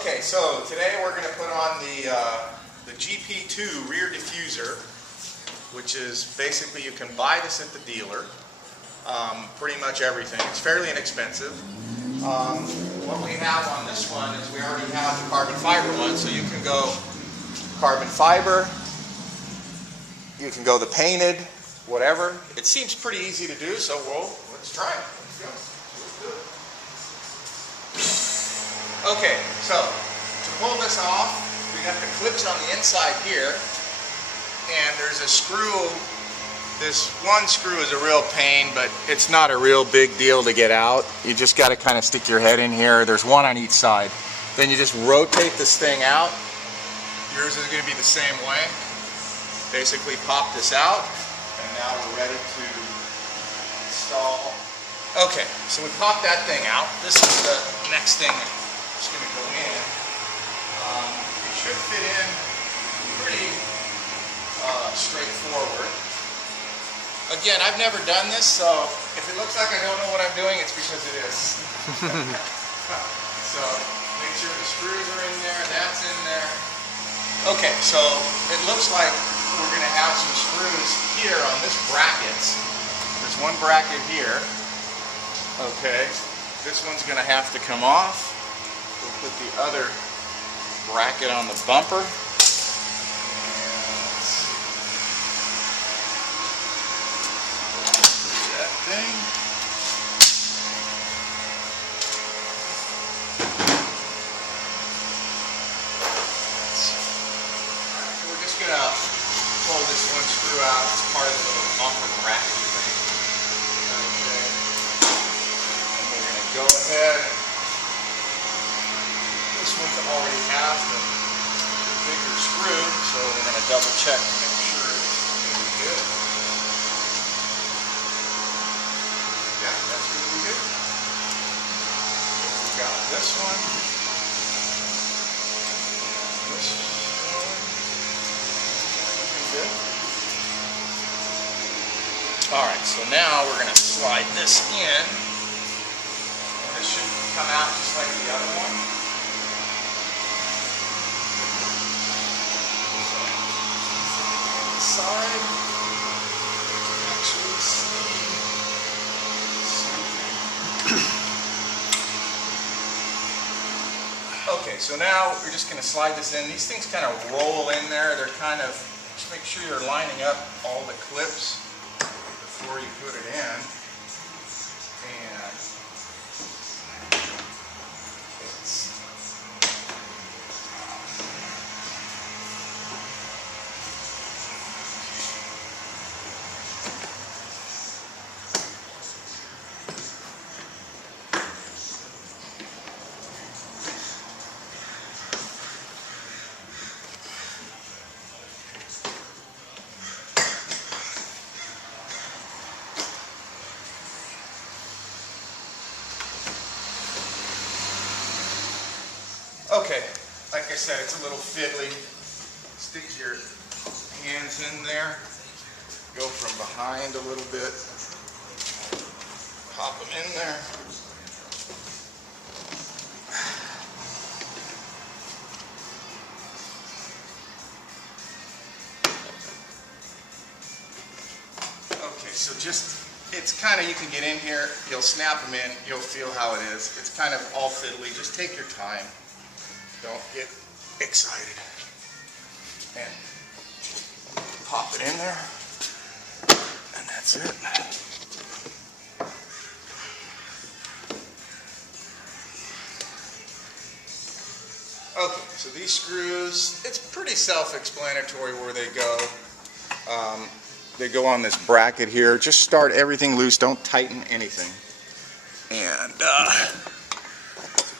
Okay, so today we're going to put on the GP2 rear diffuser, which is basically, you can buy this at the dealer. Pretty much everything. It's fairly inexpensive. What we have on this one is we already have the carbon fiber one, so you can go carbon fiber, you can go the painted, whatever. It seems pretty easy to do, so let's try it. Let's go. Let's do it. Okay, so to pull this off, we got the clips on the inside here, and there's a screw. This one screw is a real pain, but it's not a real big deal to get out. You just got to kind of stick your head in here. There's one on each side. Then you just rotate this thing out. Yours is going to be the same way. Basically pop this out, and now we're ready to install. Okay, so we popped that thing out. This is the next thing that's going to go in. It should fit in pretty straightforward. Again, I've never done this, so if it looks like I don't know what I'm doing, it's because it is. So make sure the screws are in there, that's in there. Okay, so it looks like we're going to have some screws here on this bracket. There's one bracket here. Okay, this one's going to have to come off. We'll put the other bracket on the bumper. Thing. We're just going to pull this one screw out as part of the little bumper bracket thing. Okay. And we're going to go ahead. This one's already has the bigger screw, so we're going to double check to make sure it's going to be good. Yeah, that's really good. We got this one. This one. Looking good. Alright, so now we're going to slide this in. And this should come out just like the other one. So, inside. Actually see. Okay, so now we're just going to slide this in. These things kind of roll in there. They're kind of, just make sure you're lining up all the clips before you put it in. And it's okay, like I said, it's a little fiddly. Stick your hands in there. Go from behind a little bit. Pop them in there. Okay, so just, it's kind of, you can get in here, you'll snap them in, you'll feel how it is. It's kind of all fiddly. Just take your time. Don't get excited. And pop it in there. And that's it. Okay, so these screws, it's pretty self-explanatory where they go. They go on this bracket here. Just start everything loose. Don't tighten anything. And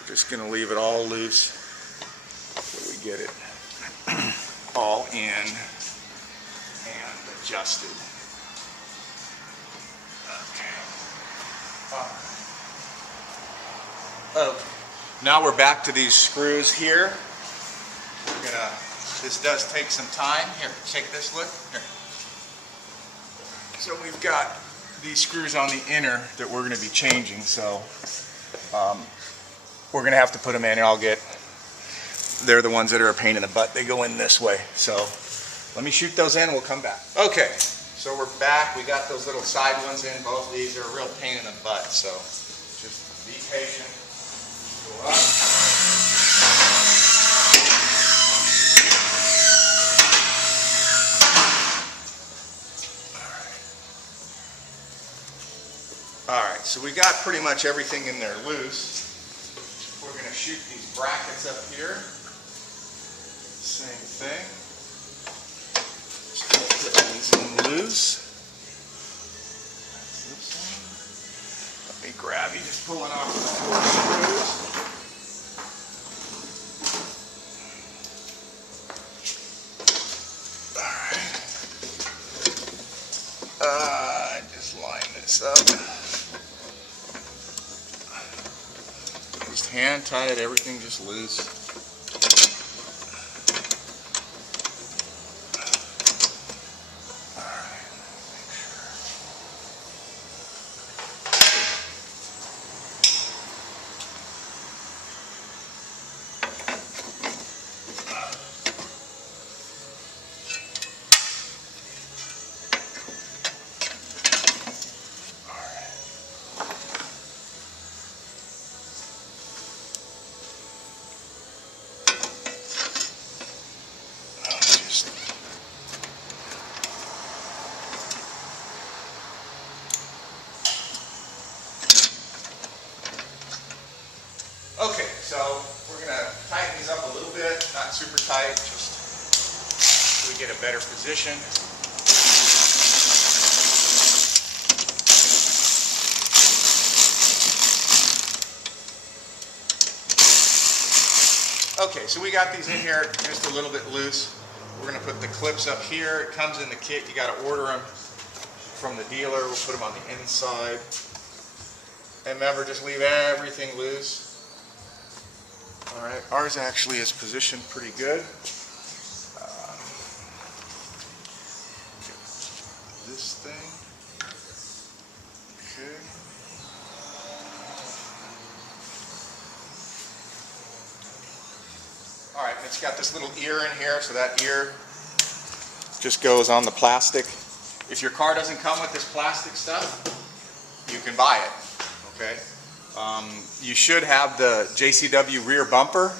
just going to leave it all loose. So we get it all in and adjusted. Okay. Now we're back to these screws here. This does take some time. Here, take this, look. Here. So we've got these screws on the inner that we're going to be changing, so we're going to have to put them in, and I'll get they're the ones that are a pain in the butt. They go in this way. So let me shoot those in and we'll come back. Okay, so we're back. We got those little side ones in. Both of these are a real pain in the butt. So just be patient. Go up. Alright, so we got pretty much everything in there loose. We're going to shoot these brackets up here. Same thing. Just put these in loose. That's this one. Let me grab you, just pulling off the screws. Alright. Just line this up. Just hand tie it, everything just loose. Alright, make sure. Okay, so we're going to tighten these up a little bit, not super tight, just so we get a better position. Okay, so we got these in here just a little bit loose. We're going to put the clips up here. It comes in the kit. You got to order them from the dealer. We'll put them on the inside. And remember, just leave everything loose. Alright, ours actually is positioned pretty good. This thing. Okay. Alright, it's got this little ear in here, so that ear just goes on the plastic. If your car doesn't come with this plastic stuff, you can buy it. Okay? You should have the JCW rear bumper.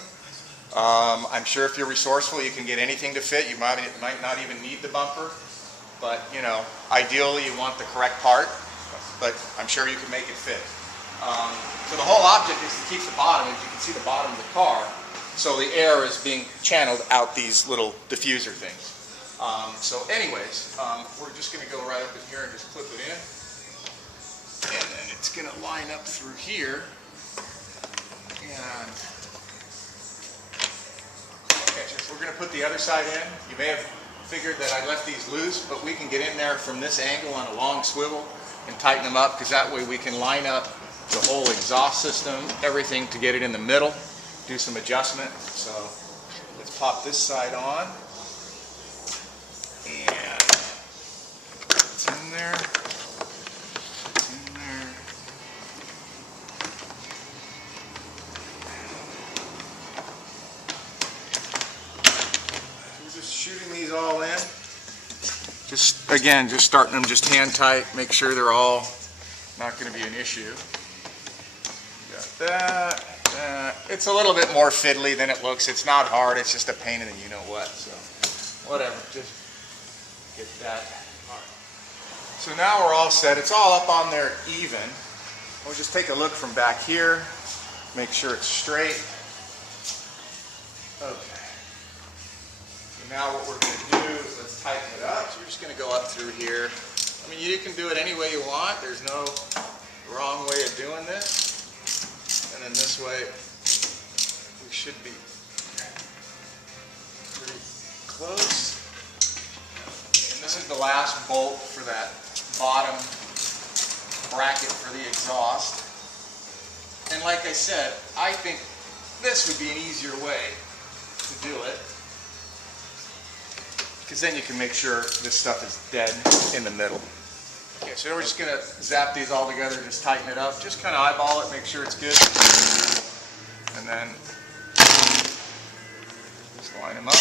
I'm sure if you're resourceful, you can get anything to fit. You might not even need the bumper, but you know, ideally you want the correct part, but I'm sure you can make it fit. So the whole object is to keep the bottom, as you can see the bottom of the car, so the air is being channeled out these little diffuser things. So anyways, we're just going to go right up in here and just clip it in. And then it's going to line up through here. And okay, so we're going to put the other side in. You may have figured that I left these loose, but we can get in there from this angle on a long swivel and tighten them up, because that way we can line up the whole exhaust system, everything, to get it in the middle, do some adjustment. So let's pop this side on. And it's in there. Shooting these all in. Just again, just starting them just hand tight. Make sure they're all not going to be an issue. Got that. It's a little bit more fiddly than it looks. It's not hard. It's just a pain in the you know what. So whatever. Just get that. All right. So now we're all set. It's all up on there even. We'll just take a look from back here. Make sure it's straight. Okay. Now what we're going to do is let's tighten it up. So we're just going to go up through here. I mean, you can do it any way you want. There's no wrong way of doing this. And then this way, we should be pretty close. And this is the last bolt for that bottom bracket for the exhaust. And like I said, I think this would be an easier way to do it, because then you can make sure this stuff is dead in the middle. Okay, so we're just going to zap these all together, just tighten it up, just kind of eyeball it, make sure it's good. And then Just line them up.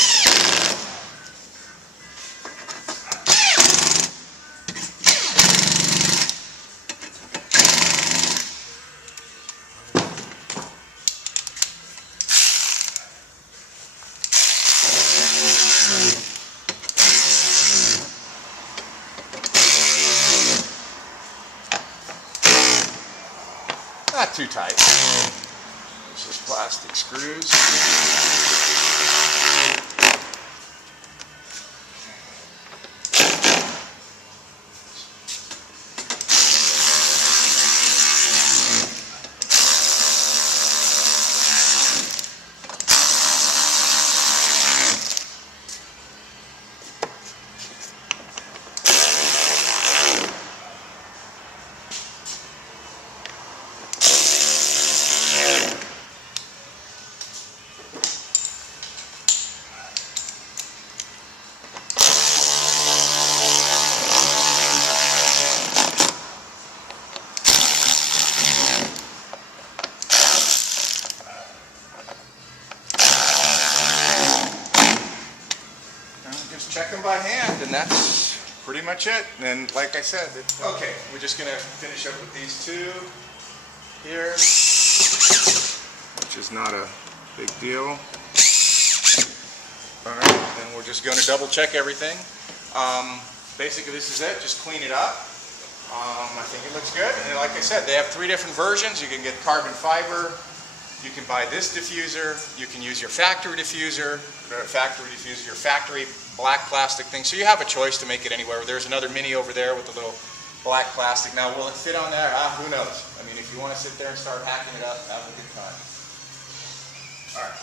Not too tight. It's just plastic screws. Check them by hand, and that's pretty much it. And like I said, okay, we're just gonna finish up with these two here, which is not a big deal. All right, and we're just gonna double check everything. Basically, this is it. Just clean it up. I think it looks good. And like I said, they have 3 different versions. You can get carbon fiber. You can buy this diffuser. You can use your factory diffuser, your factory black plastic thing. So you have a choice to make it anywhere. There's another mini over there with the little black plastic. Now, will it fit on there? Who knows? I mean, if you want to sit there and start hacking it up, have a good time. All right.